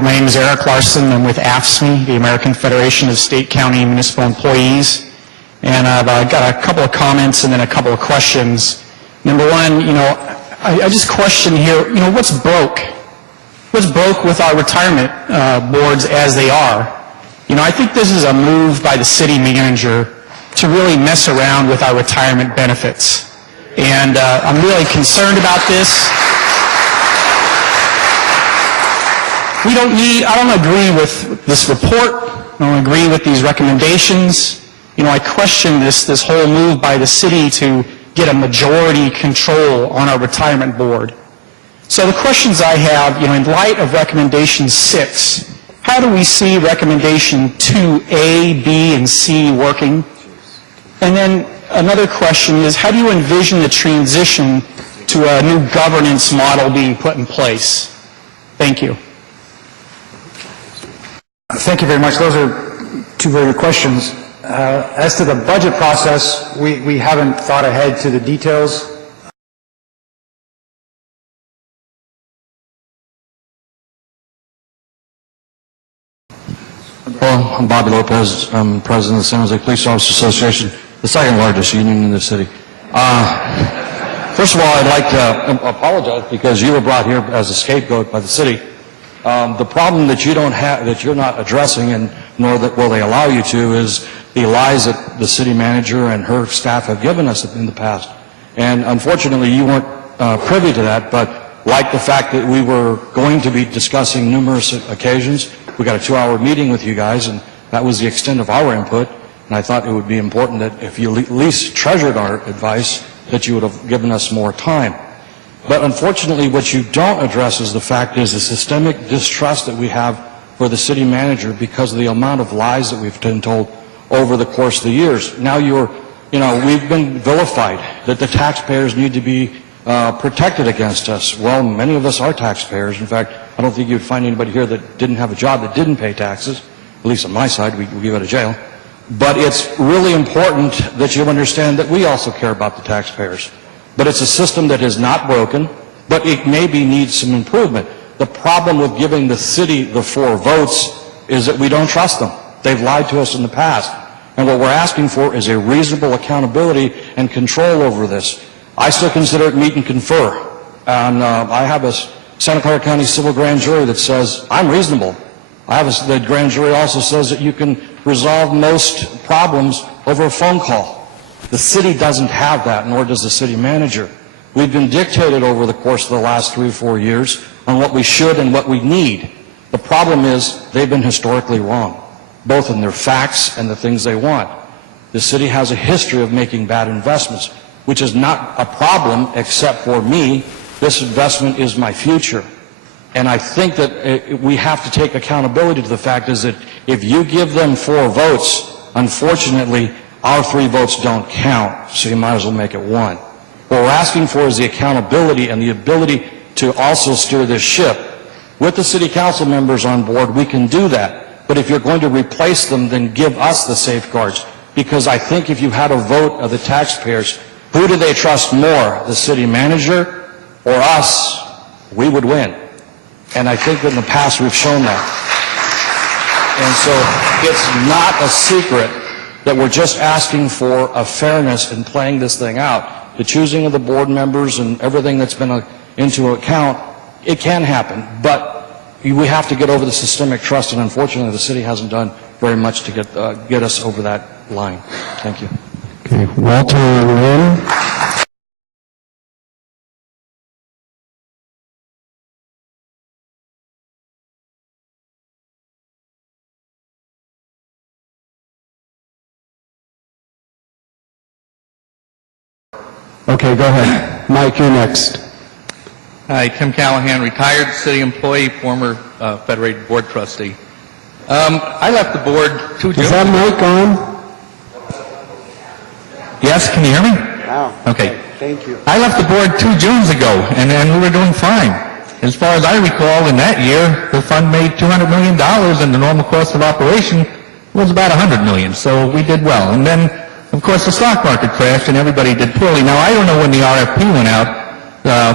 My name is Eric Larson. I'm with AFSCME, the American Federation of State, County, and Municipal Employees. And I've got a couple of comments and then a couple of questions. Number one, I just question here, what's broke? What's broke with our retirement boards as they are? I think this is a move by the city manager to really mess around with our retirement benefits. And I'm really concerned about this. I don't agree with this report. I don't agree with these recommendations. I question this whole move by the city to get a majority control on our retirement board. So the questions I have, in light of recommendation 6, how do we see recommendation 2A, B, and C working? And then another question is, how do you envision the transition to a new governance model being put in place? Thank you. Thank you very much. Those are two very good questions. As to the budget process, we haven't thought ahead to the details. Well, I'm Bobby Lopez. I'm president of the San Jose Police Officers Association, the second largest union in the city. First of all, I'd like to apologize because you were brought here as a scapegoat by the city. The problem that you don't have, that you're not addressing, and nor will they allow you to, is the lies that the city manager and her staff have given us in the past. And unfortunately, you weren't privy to that, but like the fact that we were going to be discussing numerous occasions, we got a 2-hour meeting with you guys, and that was the extent of our input. And I thought it would be important that if you at least treasured our advice, that you would have given us more time. But unfortunately, what you don't address is the fact is the systemic distrust that we have for the city manager because of the amount of lies that we've been told over the course of the years. Now we've been vilified that the taxpayers need to be protected against us. Well, many of us are taxpayers. In fact, I don't think you'd find anybody here that didn't have a job that didn't pay taxes. At least on my side, we get out of jail. But it's really important that you understand that we also care about the taxpayers. But it's a system that is not broken, but it maybe needs some improvement. The problem with giving the city the 4 votes is that we don't trust them. They've lied to us in the past. And what we're asking for is a reasonable accountability and control over this. I still consider it meet and confer. And I have a Santa Clara County civil grand jury that says, I'm reasonable. The grand jury also says that you can resolve most problems over a phone call. The city doesn't have that, nor does the city manager. We've been dictated over the course of the last 3 or 4 years on what we should and what we need. The problem is they've been historically wrong, both in their facts and the things they want. The city has a history of making bad investments, which is not a problem except for me. This investment is my future. And I think that we have to take accountability to the fact is that if you give them 4 votes, unfortunately, our 3 votes don't count, so you might as well make it 1. What we're asking for is the accountability and the ability to also steer this ship. With the city council members on board, we can do that. But if you're going to replace them, then give us the safeguards. Because I think if you had a vote of the taxpayers, who do they trust more, the city manager or us? We would win. And I think that in the past we've shown that. And so it's not a secret that we're just asking for a fairness in playing this thing out. The choosing of the board members and everything that's been into account, it can happen, but we have to get over the systemic trust, and unfortunately the city hasn't done very much to get us over that line. Thank you. Okay, Walter Lynn. Okay, go ahead. Mike, you're next. Hi, Tim Callahan, retired city employee, former Federated Board trustee. I left the board 2 June. Is that mic on? Yes, can you hear me? Wow. Okay. Thank you. I left the board 2 Junes ago, and we were doing fine. As far as I recall, in that year, the fund made $200 million, and the normal cost of operation was about $100 million, so we did well. And then, of course, the stock market crashed, and everybody did poorly. Now, I don't know when the RFP went out.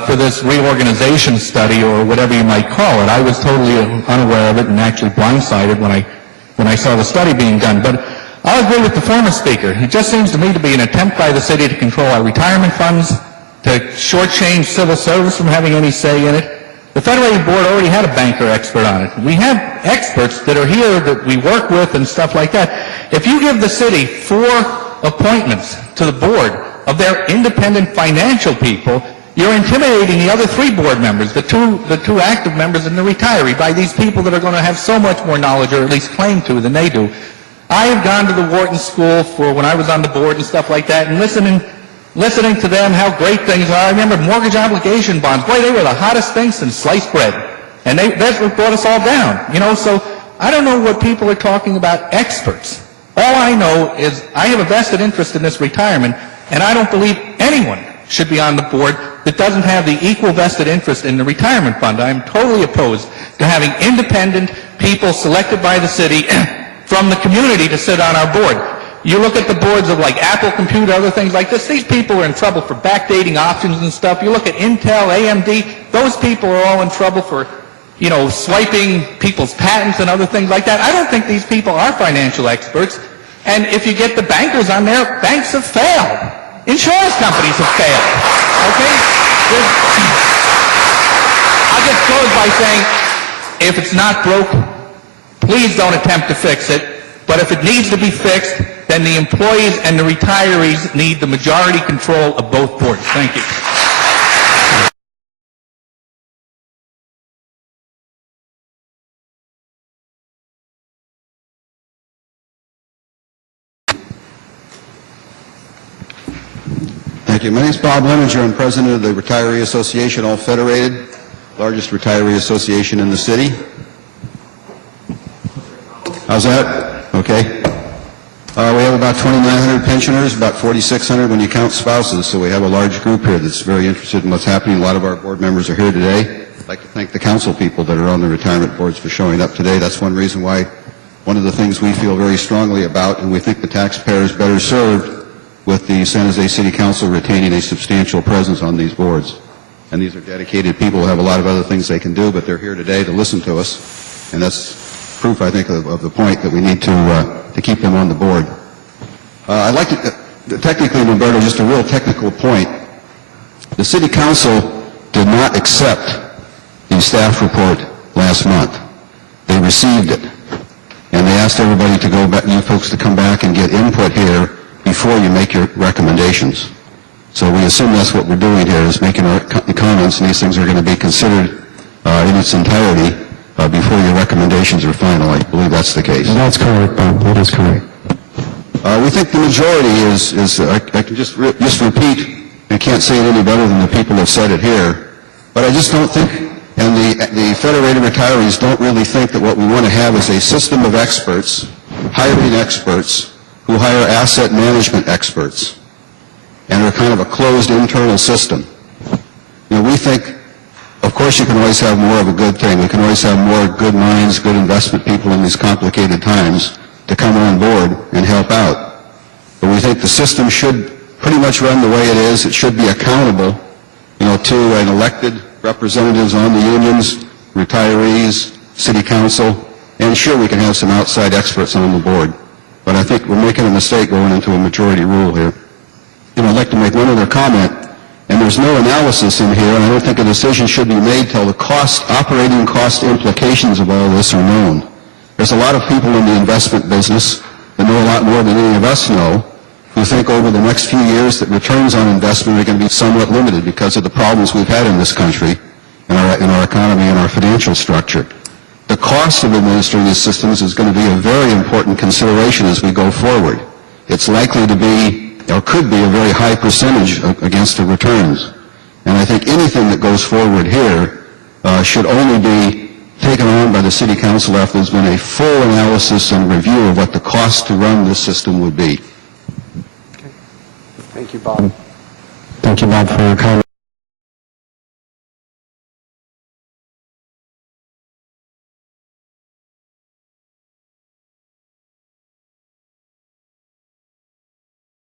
for this reorganization study, or whatever you might call it. I was totally unaware of it and actually blindsided when I saw the study being done. But I'll agree with the former speaker. It just seems to me to be an attempt by the city to control our retirement funds, to shortchange civil service from having any say in it. The Federated Board already had a banker expert on it. We have experts that are here that we work with and stuff like that. If you give the city 4 appointments to the board of their independent financial people, you're intimidating the other 3 board members, the two active members and the retiree, by these people that are going to have so much more knowledge, or at least claim to, than they do. I have gone to the Wharton School for when I was on the board and stuff like that, and listening to them, how great things are. I remember mortgage obligation bonds. Boy, they were the hottest things since sliced bread. And that's what brought us all down. You know, so I don't know what people are talking about experts. All I know is I have a vested interest in this retirement, and I don't believe anyone should be on the board that doesn't have the equal vested interest in the retirement fund. I'm totally opposed to having independent people selected by the city from the community to sit on our board. You look at the boards of like Apple Computer, other things like this, these people are in trouble for backdating options and stuff. You look at Intel, AMD, those people are all in trouble for, you know, swiping people's patents and other things like that. I don't think these people are financial experts. And if you get the bankers on there, banks have failed. Insurance companies have failed. Okay? I'll just close by saying, if it's not broke, please don't attempt to fix it. But if it needs to be fixed, then the employees and the retirees need the majority control of both boards. Thank you. Thank you. My name is Bob Leninger. I'm president of the Retiree Association, all federated, largest retiree association in the city. How's that? Okay. We have about 2,900 pensioners, about 4,600 when you count spouses, so we have a large group here that's very interested in what's happening. A lot of our board members are here today. I'd like to thank the council people that are on the retirement boards for showing up today. That's one reason why, one of the things we feel very strongly about, and we think the taxpayer is better served with the San Jose City Council retaining a substantial presence on these boards. And these are dedicated people who have a lot of other things they can do, but they're here today to listen to us, and that's proof, I think, of the point that we need to keep them on the board. I'd like to, technically, Roberto, just a real technical point. The City Council did not accept the staff report last month. They received it, and they asked everybody to go back, you folks to come back and get input here before you make your recommendations. So we assume that's what we're doing here, is making our comments, and these things are going to be considered in its entirety before your recommendations are final. I believe that's the case. That's correct, Bob. That is correct. We think the majority is I can just repeat, I can't say it any better than the people have said it here, but I just don't think, and the federated retirees don't really think that what we want to have is a system of experts, hiring experts, who hire asset management experts, and are kind of a closed internal system. You know, we think, of course, you can always have more of a good thing. We can always have more good minds, good investment people in these complicated times to come on board and help out. But we think the system should pretty much run the way it is. It should be accountable, you know, to an elected representatives on the unions, retirees, city council, and sure, we can have some outside experts on the board. But I think we're making a mistake going into a majority rule here. You know, I'd like to make one other comment. And there's no analysis in here, and I don't think a decision should be made till the operating cost implications of all this are known. There's a lot of people in the investment business that know a lot more than any of us know, who think over the next few years that returns on investment are going to be somewhat limited because of the problems we've had in this country, in our economy and our financial structure. The cost of administering these systems is going to be a very important consideration as we go forward. It's likely to be, or could be, a very high percentage against the returns. And I think anything that goes forward here should only be taken on by the City Council after there's been a full analysis and review of what the cost to run this system would be. Thank you, Bob. Thank you, Bob, for your comment.